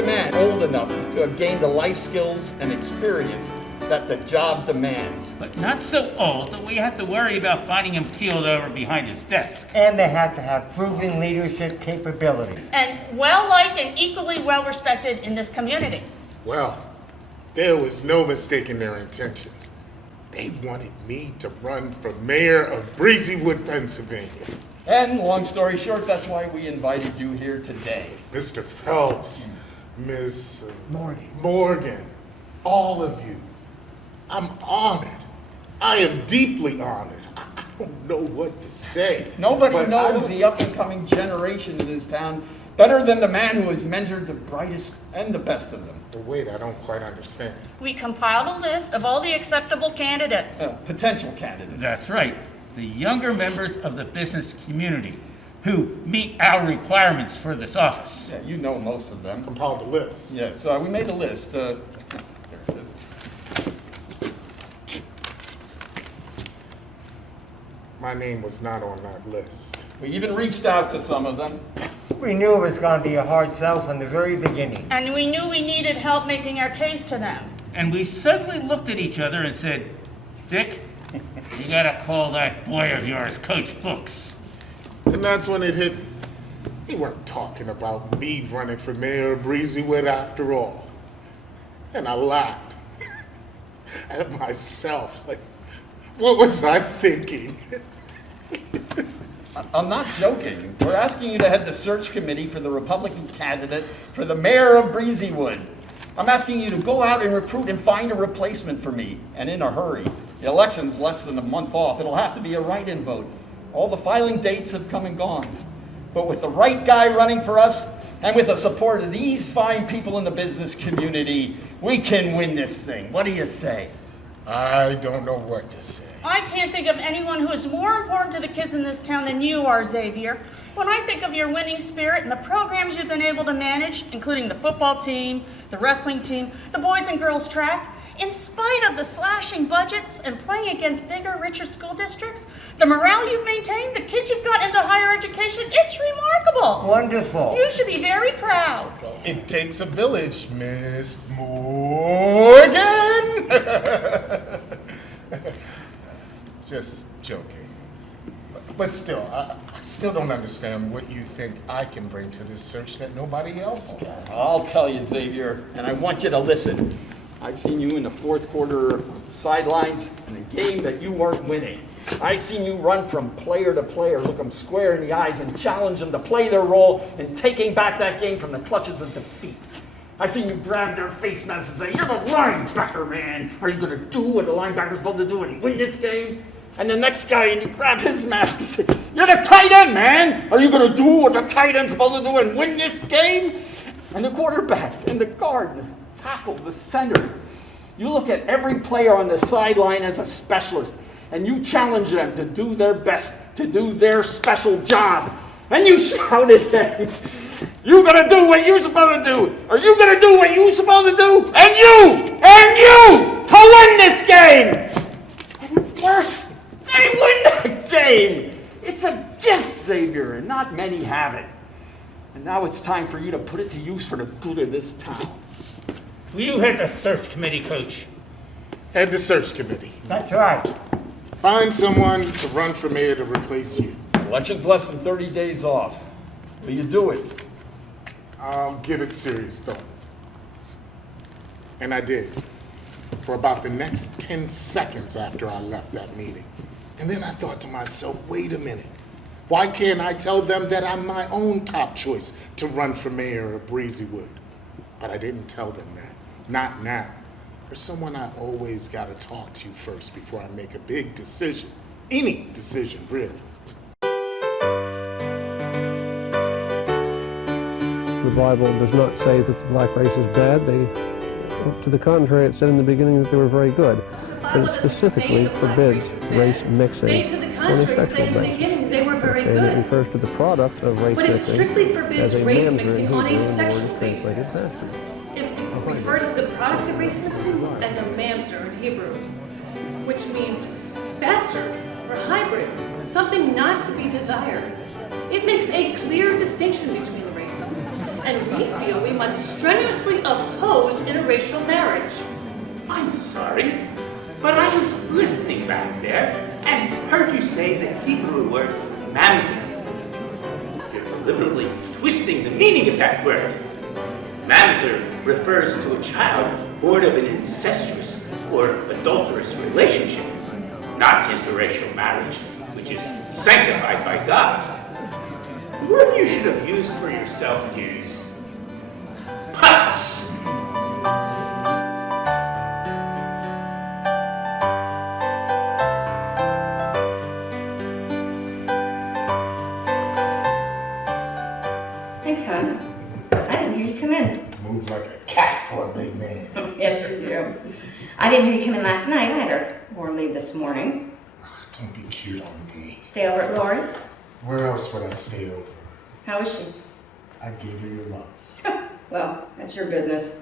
a man old enough to have gained the life skills and experience that the job demands. But not so old that we have to worry about finding him keeled over behind his desk. And they have to have proven leadership capability. And well-liked and equally well-respected in this community. Well, there was no mistaking their intentions. They wanted me to run for mayor of Breezywood, Pennsylvania. And long story short, that's why we invited you here today. Mr. Phelps, Miss Morgan, all of you. I'm honored. I am deeply honored. I don't know what to say. Nobody knows the up-and-coming generation in this town better than the man who has mentored the brightest and the best of them. But wait, I don't quite understand. We compiled a list of all the acceptable candidates. Potential candidates. That's right. The younger members of the business community who meet our requirements for this office. Yeah, you know most of them. Compiled a list. Yes, we made a list. There it is. My name was not on that list. We even reached out to some of them. We knew it was going to be a hard sell from the very beginning. And we knew we needed help making our case to them. And we suddenly looked at each other and said, Dick, you gotta call that boy of yours Coach Books. And that's when it hit me. We weren't talking about me running for mayor of Breezywood after all. And I laughed at myself. Like, what was I thinking? I'm not joking. We're asking you to head the search committee for the Republican candidate for the mayor of Breezywood. I'm asking you to go out and recruit and find a replacement for me, and in a hurry. The election's less than a month off. It'll have to be a write-in vote. All the filing dates have come and gone. But with the right guy running for us, and with the support of these fine people in the business community, we can win this thing. What do you say? I don't know what to say. I can't think of anyone who is more important to the kids in this town than you are, Xavier. When I think of your winning spirit and the programs you've been able to manage, including the football team, the wrestling team, the boys and girls track, in spite of the slashing budgets and playing against bigger, richer school districts, the morale you've maintained, the kids you've got into higher education, it's remarkable. Wonderful. You should be very proud. It takes a village, Miss Morgan. Just joking. But still, I still don't understand what you think I can bring to this search that nobody else can. I'll tell you, Xavier, and I want you to listen. I've seen you in the fourth quarter sidelines in a game that you weren't winning. I've seen you run from player to player, look them square in the eyes and challenge them to play their role in taking back that game from the clutches of defeat. I've seen you grab their face masks and say, "You're the linebacker, man. Are you going to do what a linebacker's supposed to do and win this game?" And the next guy, and you grab his mask and say, "You're the tight end, man. Are you going to do what the tight end's supposed to do and win this game?" And the quarterback and the guard, tackle, the center. You look at every player on the sideline as a specialist, and you challenge them to do their best, to do their special job. And you shout at them, "You gonna do what you're supposed to do? Are you gonna do what you're supposed to do? And you, to win this game!" And it works. They win that game. It's a gift, Xavier, and not many have it. And now it's time for you to put it to use for the good of this town. Will you head the search committee, Coach? Head the search committee. That's right. Find someone to run for mayor to replace you. Election's less than 30 days off. Will you do it? I'll give it serious thought. And I did. For about the next 10 seconds after I left that meeting. And then I thought to myself, wait a minute. Why can't I tell them that I'm my own top choice to run for mayor of Breezywood? But I didn't tell them that. Not now. There's someone I always got to talk to first before I make a big decision. Any decision, really. The Bible does not say that the black race is bad. To the contrary, it said in the beginning that they were very good. But it specifically forbids race mixing They, to the on a contrary, sexual say in the basis. beginning they were very And it good. refers to the product of race But it mixing strictly forbids as a race mamzer mixing in on a Hebrew sexual and translated basis. bastard. It refers to the product of race mixing as a mamzer in Hebrew, which means bastard or hybrid, something not to be desired. It makes a clear distinction between the races. and we feel we must strenuously oppose interracial marriage. I'm sorry, but I was listening back there and heard you say the Hebrew word mamzer. You're deliberately twisting the meaning of that word. Mamzer refers to a child born of an incestuous or adulterous relationship, not interracial marriage, which is sanctified by God. The word you should have used for yourself is putz. Thanks, hon. I didn't hear you come in. Move like a cat for a big man. Yes, you do. I didn't hear you come in last night either, or leave this morning. Don't be cute on me. Stay over at Lori's. Where else would I stay over? How is she? I gave you your love. Well, that's your business.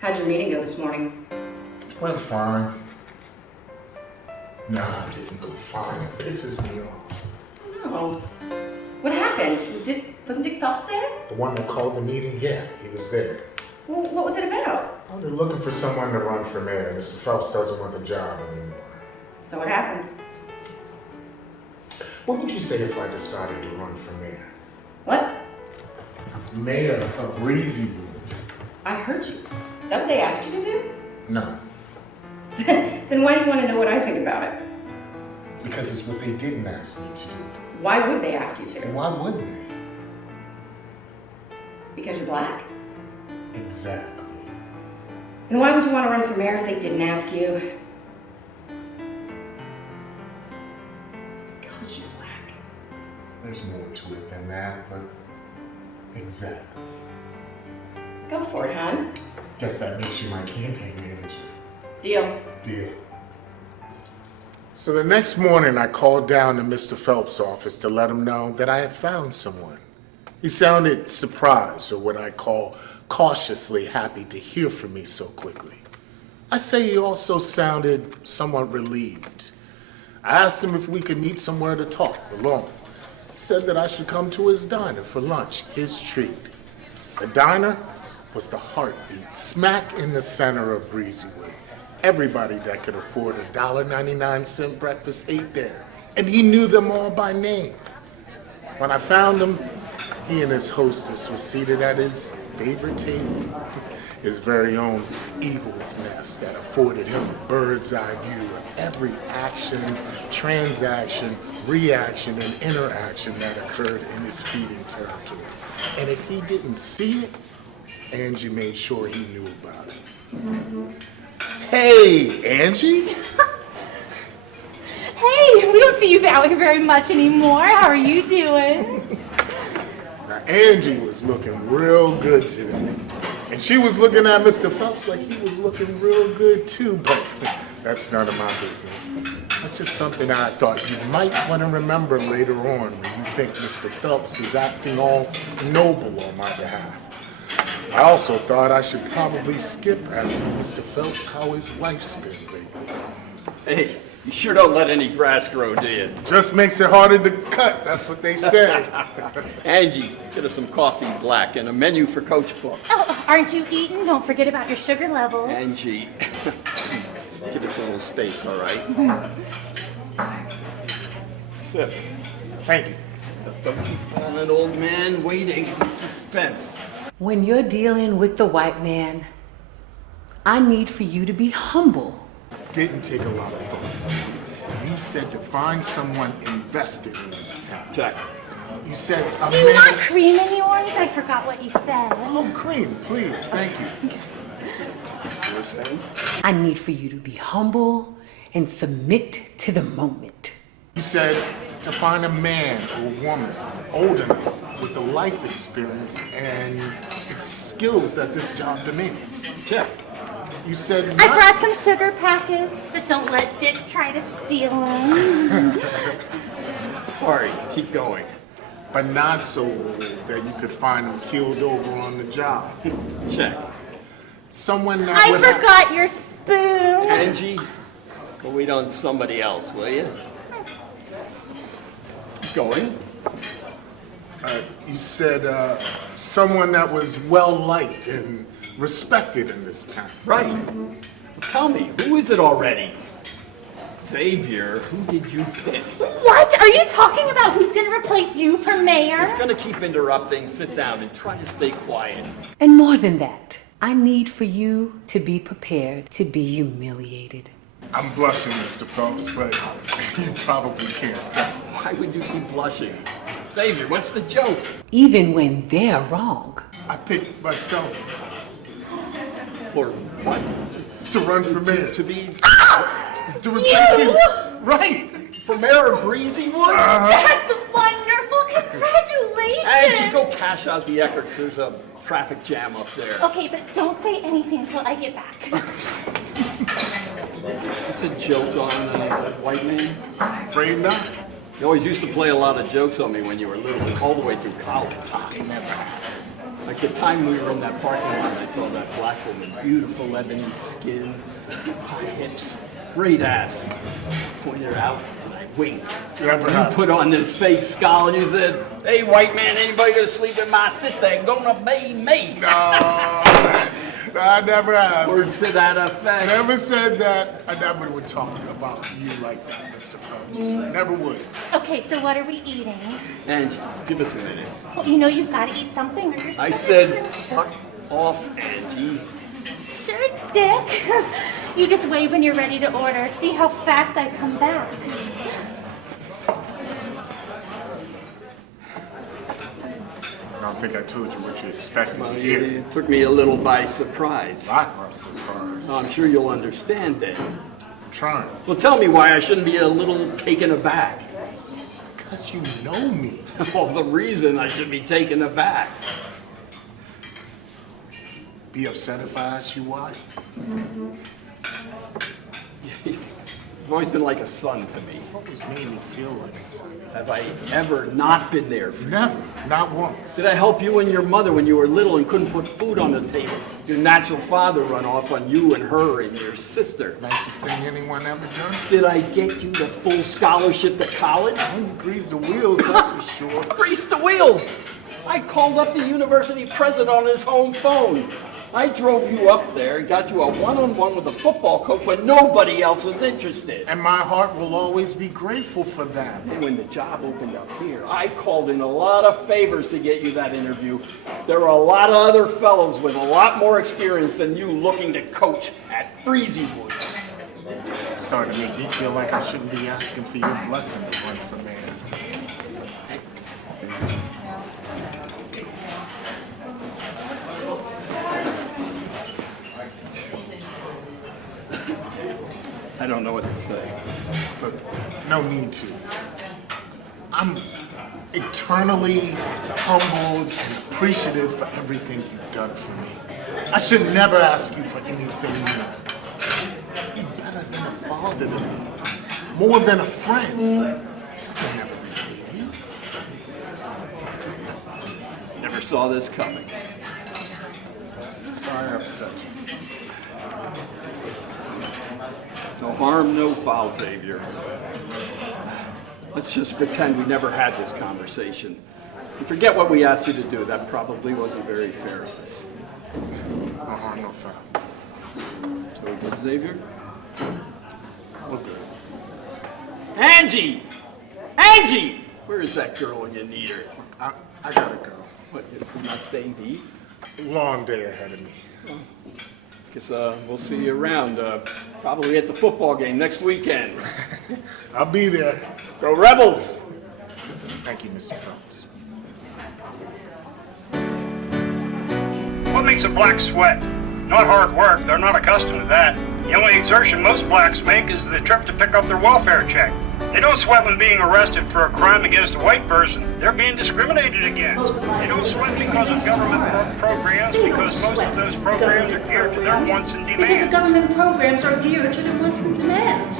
How'd your meeting go this morning? Went fine. No, it didn't go fine. It pisses me off. Oh. What happened? Wasn't Dick Phelps there? The one that called the meeting, yeah, he was there. Well, what was it about? Oh, they're looking for someone to run for mayor. Mr. Phelps doesn't want the job anymore. So what happened? What would you say if I decided to run for mayor? What? Mayor of Breezywood. I heard you. Is that what they asked you to do? No, Then why do you want to know what I think about it? because it's what they didn't ask me to do. Why would they ask you And to? why wouldn't they? Because you're black? Exactly. And why would you want to run for mayor if they didn't ask you? Because you're black. There's more to it than that, but exactly. Go for it, hon. Guess that makes you my campaign manager. Deal. Deal. So the next morning, I called down to Mr. Phelps' office to let him know that I had found someone. He sounded surprised, or what I call cautiously happy to hear from me so quickly. I say he also sounded somewhat relieved. I asked him if we could meet somewhere to talk alone. He said that I should come to his diner for lunch, his treat. The diner was the heartbeat, smack in the center of Breezywood. Everybody that could afford a $1.99 breakfast ate there, and he knew them all by name. When I found him, he and his hostess were seated at his favorite table, his very own eagle's nest that afforded him a bird's eye view of every action, transaction, reaction, and interaction that occurred in his feeding territory. And if he didn't see it, Angie made sure he knew about it. Hey, Angie. Hey, we don't see you out here very much anymore. How are you doing? Now, Angie was looking real good today. And she was looking at Mr. Phelps like he was looking real good too, but that's none of my business. That's just something I thought you might want to remember later on when you think Mr. Phelps is acting all noble on my behalf. I also thought I should probably skip asking Mr. Phelps how his wife's been lately. Hey, you sure don't let any grass grow, do you? Just makes it harder to cut, that's what they say. Angie, get us some coffee black and a menu for Coach Book. Oh, aren't you eating? Don't forget about your sugar levels. Angie, give us a little space, all right? Sip. Thank you. Don't keep that old man waiting in suspense. When you're dealing with the white man, I need for you to be humble. Didn't take a lot of thought. You said to find someone invested in this town. Check. You said a Do you man. want cream in yours? I forgot what you said. Oh, cream, please, thank you. You were saying? I need for you to be humble and submit to the moment. You said to find a man or woman old enough with the life experience and skills that this job demands. Check. You said I not. brought some sugar packets, but don't let Dick try to steal them. Sorry, keep going. But not so old that you could find him killed over on the job. Check. Someone that I would forgot your spoon. Angie, go wait on somebody else, will you? Keep going. You said someone that was well-liked and respected in this town. Right. Well, tell me, who is it already? Xavier, who did you pick? What? Are you talking about who's going to replace you for mayor? If you're gonna keep interrupting, sit down and try to stay quiet. And more than that, I need for you to be prepared to be humiliated. I'm blushing, Mr. Phelps, but you probably can't tell. Why would you be blushing? Xavier, what's the joke? Even when they're wrong. I picked myself For what? to run for mayor. To be... To replace you. Right! For mayor of Breezywood? That's wonderful. Congratulations. Angie, go cash out the Eckerts. There's a traffic jam up there. Okay, but don't say anything until I get back. Is this a joke on that white man? Afraid not. You always used to play a lot of jokes on me when you were little, all the way through college. Like the time we were in that parking lot, I saw that black woman, beautiful ebony skin, high hips, great ass. Pointed her out, and I winked. You put on this fake scowl and you said, "Hey, white man, anybody gonna sleep in my sister gonna be me." No, I never have. Words to that effect. Never said that. I never would talk about you like that, Mr. Phelps. Never would. Okay, so what are we eating? Angie, give us a minute. Well, you know you've got to eat something or you're I stomach's said, gonna- fuck off, Angie. Sure, Dick. You just wave when you're ready to order. See how fast I come back. I don't think I told you what you expected Well, to hear. it took me a little by surprise. Not by surprise. I'm sure you'll understand then. Trying. Well, tell me why I shouldn't be a little taken aback. Because you know me. Well, the reason I should be taken aback. Be upset if I ask you why? You've always been like a son to me. Always made me feel like a son. Have I ever not been there for you? Never. Not once. Did I help you and your mother when you were little and couldn't put food on the table? Your natural father run off on you and her and your sister. Nicest thing anyone ever done? Did I get you the full scholarship to college? Oh, you greased the wheels, that's for sure. Grease the wheels! I called up the university president on his home phone. I drove you up there and got you a one-on-one with a football coach when nobody else was interested. And my heart will always be grateful for that. And when the job opened up here, I called in a lot of favors to get you that interview. There were a lot of other fellows with a lot more experience than you looking to coach at Breezywood. It's starting to make me feel like I shouldn't be asking for your blessing to run for mayor. I don't know what to say. Look, no need to. I'm eternally humbled and appreciative for everything you've done for me. I should never ask you for anything more. You're better than a father to me, more than a friend. I can never repay you. Never saw this coming. Sorry I upset you. No harm, no foul, Xavier. Let's just pretend we never had this conversation. And forget what we asked you to do. That probably wasn't very fair of us. No harm, no foul. So good, Xavier? Okay. Angie! Angie! Where is that girl when you need her? I gotta go. What, you're not staying to eat? Long day ahead of me. Guess we'll see you around, probably at the football game next weekend. I'll be there. Go Rebels! Thank you, Mr. Phelps. What makes a black sweat? Not hard work. They're not accustomed to that. The only exertion most blacks make is the trip to pick up their welfare check. They don't sweat when being arrested for a crime against a white person. They're being discriminated against. They don't sweat because of government programs, because most of those programs are geared to their wants and Because the demands. government programs are geared to their wants and demands.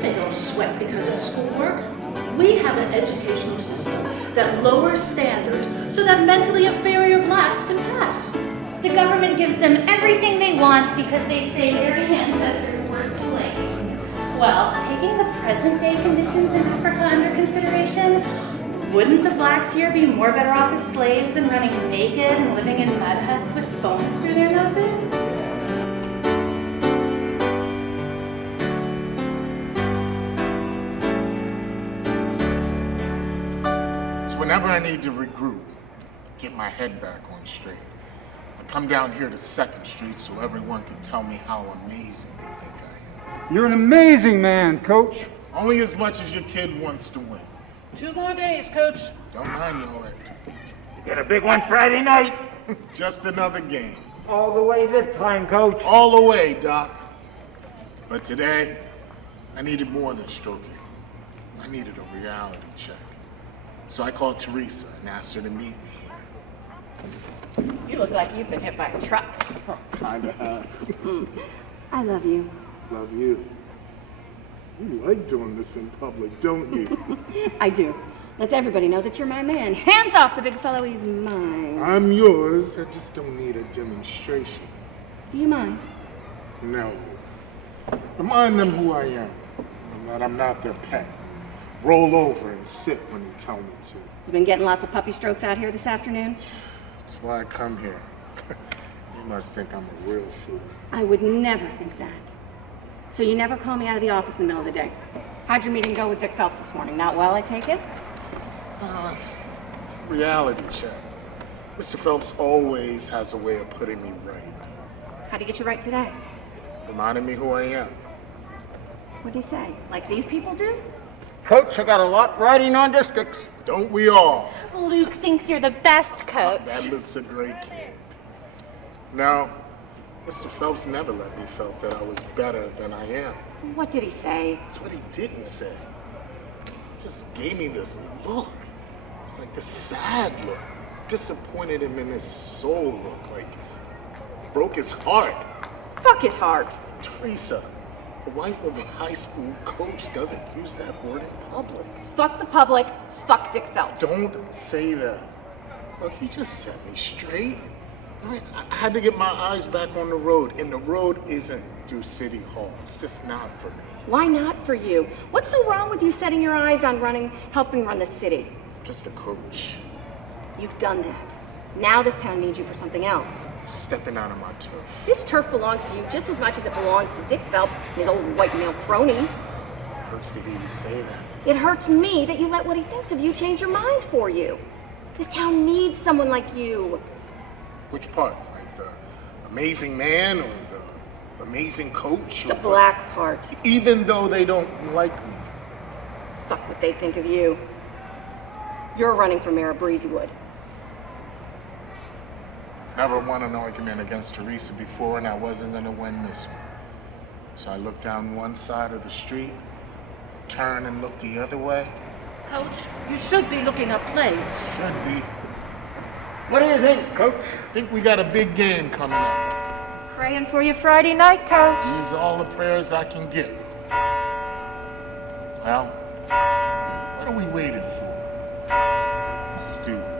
They don't sweat because of schoolwork. We have an educational system that lowers standards so that mentally inferior blacks can pass. The government gives them everything they want because they say their ancestors were slaves. Well, taking the present day conditions in Africa under consideration, Wouldn't the blacks here be more better off as slaves than running naked and living in mud huts with bones through their noses? So whenever I need to regroup, get my head back on straight, I come down here to 2nd Street so everyone can tell me how amazing they think I am. You're an amazing man, Coach. Only as much as your kid wants to win. 2 more days, Coach. Don't I know it? You got a big one Friday night. Just another game. All the way this time, Coach. All the way, Doc. But today, I needed more than stroking. I needed a reality check. So I called Teresa and asked her to meet me. You look like you've been hit by a truck. Kinda have. I love you. Love you. You like doing this in public, don't you? I do. Lets everybody know that you're my man. Hands off the big fellow, he's mine. I'm yours, I just don't need a demonstration. Do you mind? No. Remind them who I am, and that I'm not their pet. Roll over and sit when you tell me to. You been getting lots of puppy strokes out here this afternoon? That's why I come here. You must think I'm a real fool. I would never think that. So you never call me out of the office in the middle of the day. How'd your meeting go with Dick Phelps this morning? Not well, I take it? Reality check. Mr. Phelps always has a way of putting me right. How'd he get you right today? Reminding me who I am. What'd he say? Like these people do? Coach, I got a lot riding on districts. Don't we all? Luke thinks you're the best, Coach. That Luke's a great kid. No, Mr. Phelps never let me felt that I was better than I am. What did he say? That's what he didn't say. Just gave me this look. It's like this sad look. Disappointed him in his soul look. Like, broke his heart. Fuck his heart. Teresa, the wife of a high school coach doesn't use that word in public. Fuck the public. Fuck Dick Phelps. Don't say that. Look, he just set me straight. I had to get my eyes back on the road, and the road isn't through City Hall. It's just not for me. Why not for you? What's so wrong with you setting your eyes on helping run the city? Just a coach. You've done that. Now this town needs you for something else. Stepping out of my turf. This turf belongs to you just as much as it belongs to Dick Phelps and his old white male cronies. Hurts to hear you say that. It hurts me that you let what he thinks of you change your mind for you. This town needs someone like you. Which part? Like the amazing man or the amazing coach? The black part. Even though they don't like me. Fuck what they think of you. You're running for mayor of Breezywood. Never won an argument against Teresa before, and I wasn't gonna win this one. So I looked down one side of the street, turned and looked the other way. Coach, you should be looking up plays. Should be. What do you think, Coach? I think we got a big game coming up. Praying for you Friday night, Coach. Use all the prayers I can get. Well, what are we waiting for? Let's do this.